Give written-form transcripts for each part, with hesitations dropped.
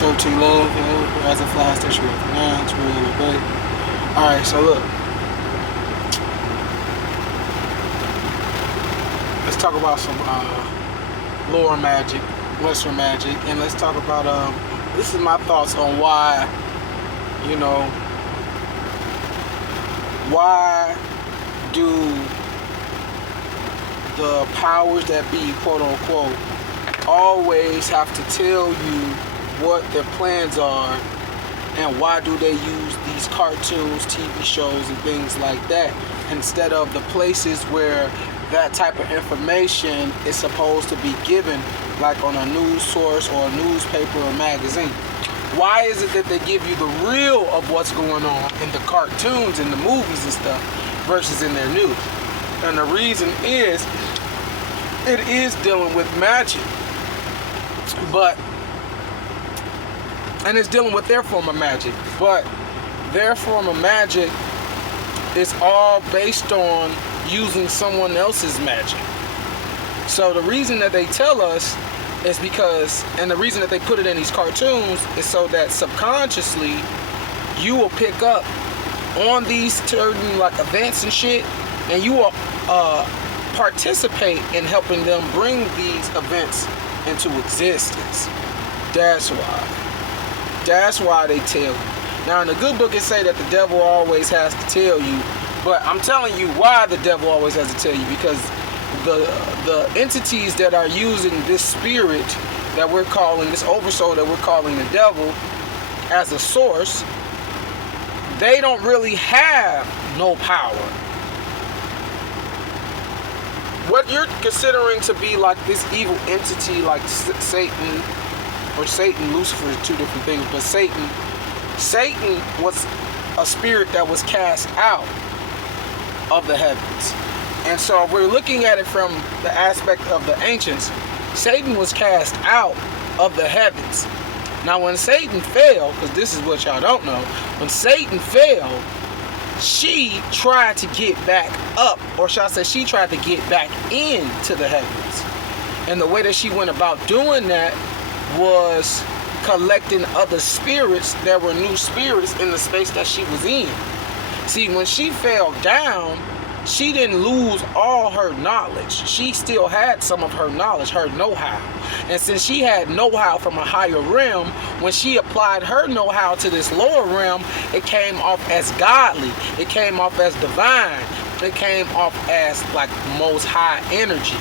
13 love, as a fly station with 9, it's really big. Alright, so look. Let's talk about some lore magic, Western magic, and let's talk about this is my thoughts on why, you know, why do the powers that be, quote unquote, always have to tell you what their plans are, and why do they use these cartoons, TV shows, and things like that instead of the places where that type of information is supposed to be given, like on a news source or a newspaper or magazine? Why is it that they give you the real of what's going on in the cartoons and the movies and stuff versus in their news? And the reason is, it is dealing with magic, and it's dealing with their form of magic, but their form of magic is all based on using someone else's magic. So the reason that they tell us is because, and the reason that they put it in these cartoons is so that subconsciously you will pick up on these certain like events and shit, and you will participate in helping them bring these events into existence. That's why they tell you. Now in the good book it say that the devil always has to tell you, but I'm telling you why the devil always has to tell you, because the entities that are using this spirit that we're calling, this oversoul that we're calling the devil, as a source, they don't really have no power. What you're considering to be like this evil entity, like Satan, Lucifer is two different things, but Satan was a spirit that was cast out of the heavens. And so if we're looking at it from the aspect of the ancients, Satan was cast out of the heavens. Now when Satan fell, because this is what y'all don't know, when Satan fell, she tried to get back up, or shall I say she tried to get back into the heavens. And the way that she went about doing that was collecting other spirits that were new spirits in the space that she was in. See, when she fell down, she didn't lose all her knowledge. She still had some of her knowledge, her know-how. And since she had know-how from a higher realm, when she applied her know-how to this lower realm, it came off as godly. It came off as divine. It came off as like most high energy.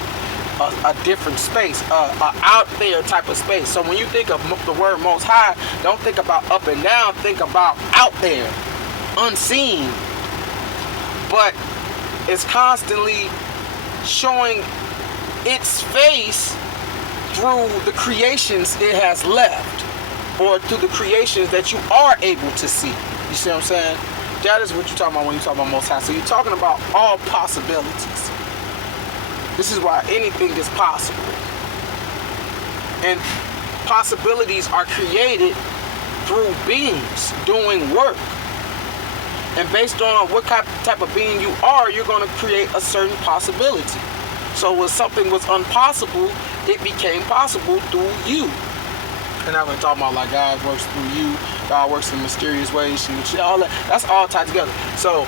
A different space, a out there type of space. So when you think of the word most high, don't think about up and down, think about out there, unseen. But it's constantly showing its face through the creations it has left, or through the creations that you are able to see. You see what I'm saying? That is what you're talking about when you talk about most high. So you're talking about all possibilities. This is why anything is possible. And possibilities are created through beings doing work. And based on what type of being you are, you're going to create a certain possibility. So when something was impossible, it became possible through you. And I'm talking about like God works through you, God works in mysterious ways, and all that. That's all tied together. So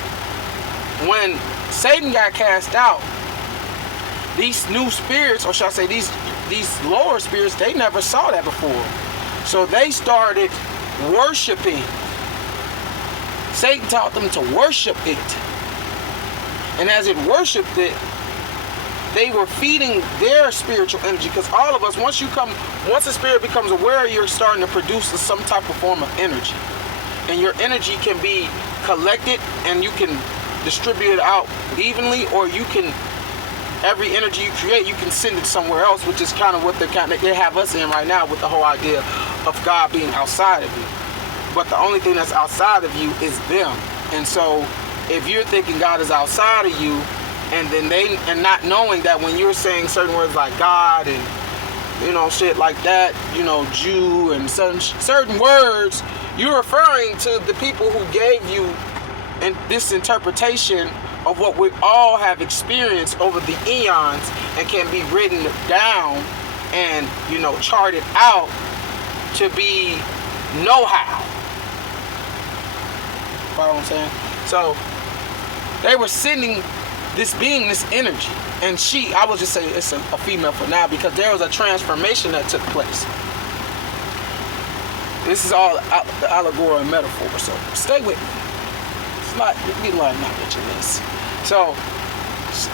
when Satan got cast out, these new spirits, or shall I say these lower spirits, they never saw that before. So they started worshiping. Satan taught them to worship it. And as it worshipped it, they were feeding their spiritual energy. Because all of us, once a spirit becomes aware, you're starting to produce some type of form of energy. And your energy can be collected and you can distribute it out evenly, or you can, every energy you create, you can send it somewhere else, which is kind of what they have us in right now with the whole idea of God being outside of you. But the only thing that's outside of you is them. And so if you're thinking God is outside of you, and then and not knowing that when you're saying certain words like God and shit like that, Jew and certain words, you're referring to the people who gave you this interpretation of what we all have experienced over the eons, and can be written down and charted out to be know how. Follow what I'm saying? So they were sending this being, this energy, and I would just say it's a female for now, because there was a transformation that took place. This is all the allegory and metaphor, so stay with me. It's not, you get a lot of knowledge in this. So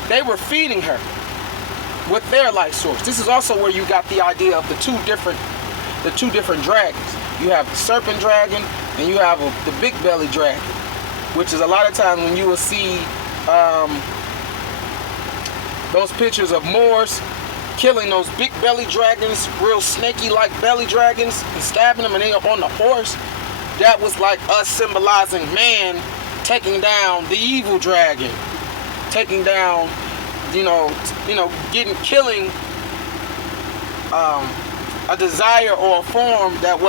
they were feeding her with their life source. This is also where you got the idea of the two different dragons. You have the serpent dragon and you have the big belly dragon, which is a lot of times when you will see those pictures of Moors killing those big belly dragons, real snaky like belly dragons, and stabbing them, and they are on the horse. That was like us symbolizing man taking down the evil dragon, taking down, killing a desire or a form that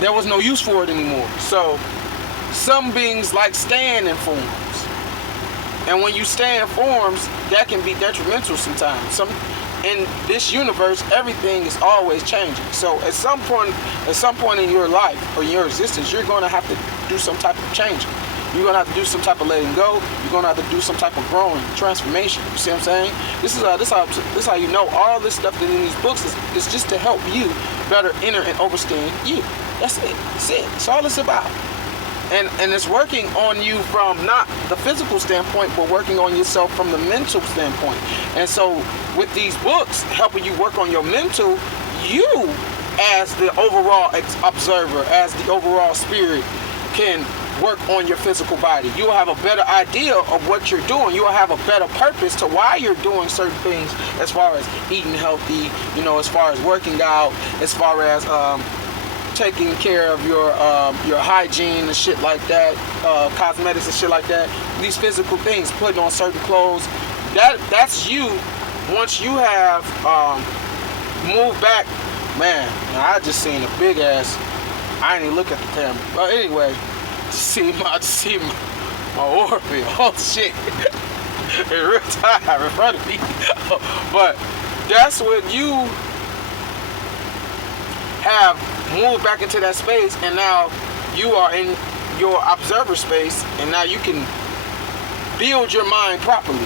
there was no use for it anymore. So some beings like staying in forms. And when you stay in forms, that can be detrimental sometimes. In this universe, everything is always changing. So at some point in your life or your existence, you're going to have to do some type of changing. You're going to have to do some type of letting go. You're going to have to do some type of growing, transformation. You see what I'm saying? This is how you know all this stuff that in these books is just to help you better enter and understand you. That's it. That's it. That's all it's about. And it's working on you from not the physical standpoint, but working on yourself from the mental standpoint. And so with these books helping you work on your mental, you as the overall observer, as the overall spirit, can work on your physical body. You'll have a better idea of what you're doing. You'll have a better purpose to why you're doing certain things, as far as eating healthy, as far as working out, as far as taking care of your hygiene and shit like that, cosmetics and shit like that. These physical things, putting on certain clothes, that's you. Once you have moved back, man, I just seen a big ass. I didn't even look at the camera, but anyway, see my orb here. Oh shit, in real time in front of me. But that's when you have moved back into that space, and now you are in your observer space, and now you can build your mind properly,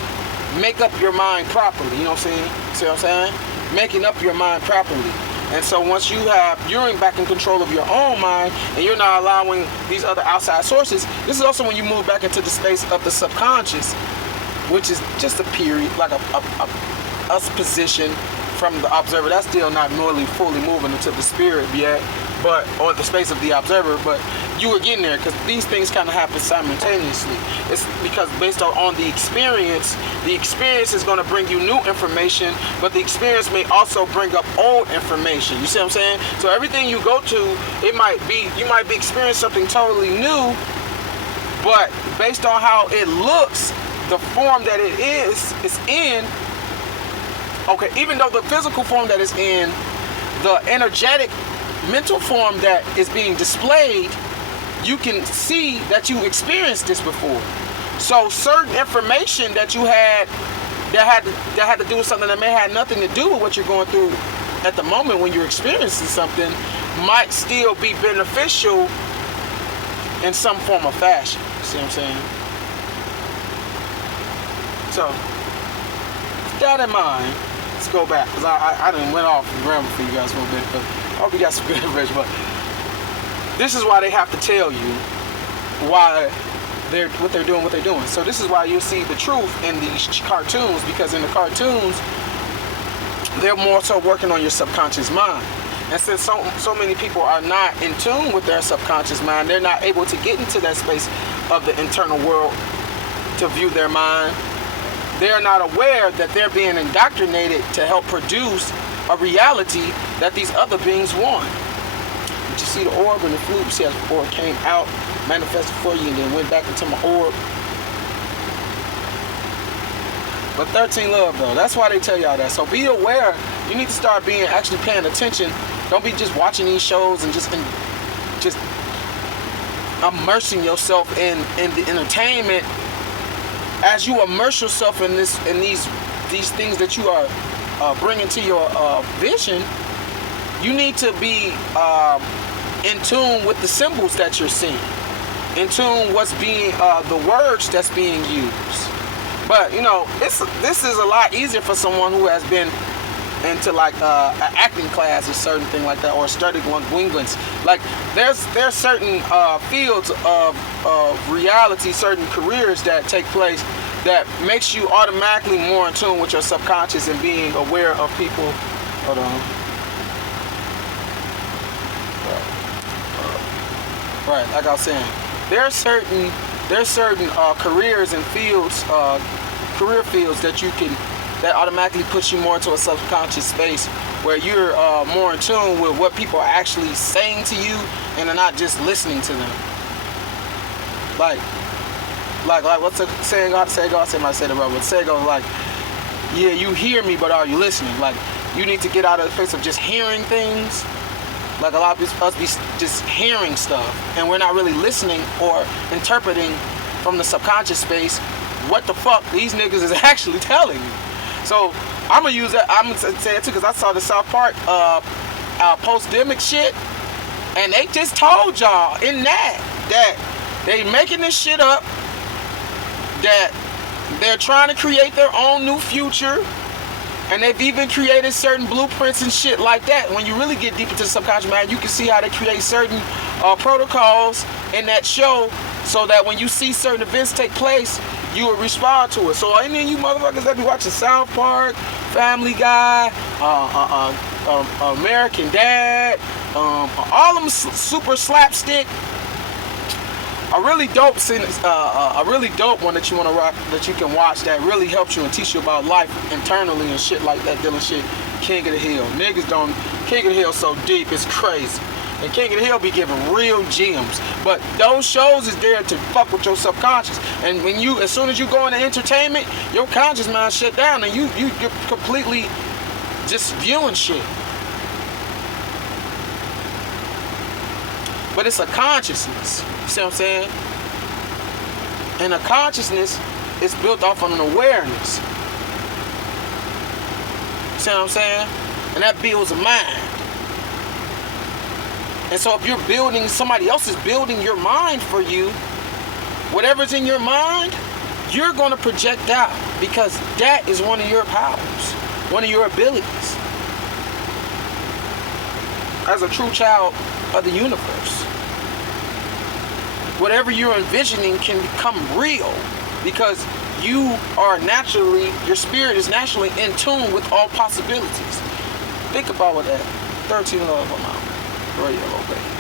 make up your mind properly. You know what I'm saying? See what I'm saying? Making up your mind properly. And so once you're back in control of your own mind, and you're not allowing these other outside sources, this is also when you move back into the space of the subconscious, which is just a period, like a position from the observer. That's still not really fully moving into the spirit yet, or the space of the observer, but you were getting there, because these things kind of happen simultaneously. It's because based on the experience is going to bring you new information, but the experience may also bring up old information. You see what I'm saying? So everything you go to, you might be experiencing something totally new, but based on how it looks, the form that it is in, okay, even though the physical form that it's in, the energetic mental form that is being displayed, you can see that you experienced this before. So certain information that you had that had to do with something that may have nothing to do with what you're going through at the moment when you're experiencing something might still be beneficial in some form or fashion. See what I'm saying? So with that in mind, let's go back, because I done went off and rambled for you guys for a bit, but I hope you got some good information. But this is why they have to tell you what they're doing. So this is why you'll see the truth in these cartoons, because in the cartoons, they're more so working on your subconscious mind. And since so many people are not in tune with their subconscious mind, they're not able to get into that space of the internal world to view their mind. They're not aware that they're being indoctrinated to help produce a reality that these other beings want. Did you see the orb and the flute? You see how the orb came out, manifested for you, and then went back into my orb. But 13 love, though. That's why they tell y'all that. So be aware. You need to start actually paying attention. Don't be just watching these shows and just immersing yourself in the entertainment. As you immerse yourself in these things that you are bringing to your vision, you need to be in tune with the symbols that you're seeing, in tune what's being the words that's being used. But you know, this is a lot easier for someone who has been into like an acting class or certain thing like that, or studied linguistics. Like there's certain fields of reality, certain careers that take place that makes you automatically more in tune with your subconscious and being aware of people. Hold on. Right, like I was saying, there's certain careers and fields, career fields that automatically puts you more into a subconscious space where you're more in tune with what people are actually saying to you and are not just listening to them. Like what's the saying? God say might say the wrong, but say goes like, yeah, you hear me, but are you listening? Like you need to get out of the face of just hearing things. Like a lot of us be just hearing stuff, and we're not really listening or interpreting from the subconscious space what the fuck these niggas is actually telling you. So I'm gonna use that. I'm gonna say it too because I saw the South Park post-demic shit, and they just told y'all in that they making this shit up, that they're trying to create their own new future. And they've even created certain blueprints and shit like that. When you really get deep into the subconscious mind, you can see how they create certain protocols in that show so that when you see certain events take place, you will respond to it. So any of you motherfuckers that be watching South Park, Family Guy, American Dad, all of them super slapstick, a really dope one that you want to rock, that you can watch, that really helps you and teach you about life internally and shit like that, dealing shit. King of the Hill. Niggas don't. King of the Hill so deep, it's crazy. And King of the Hill be giving real gems. But those shows is there to fuck with your subconscious. And when you, as soon as you go into entertainment, your conscious mind shut down and you get completely just viewing shit. But it's a consciousness. You see what I'm saying? And a consciousness is built off of an awareness. You see what I'm saying? And that builds a mind. And so if you're building, somebody else is building your mind for you, whatever's in your mind, you're going to project out, because that is one of your powers, one of your abilities. As a true child of the universe, whatever you're envisioning can become real, because you are naturally, your spirit is naturally in tune with all possibilities. Think about what that 13 love amount. Radio, okay.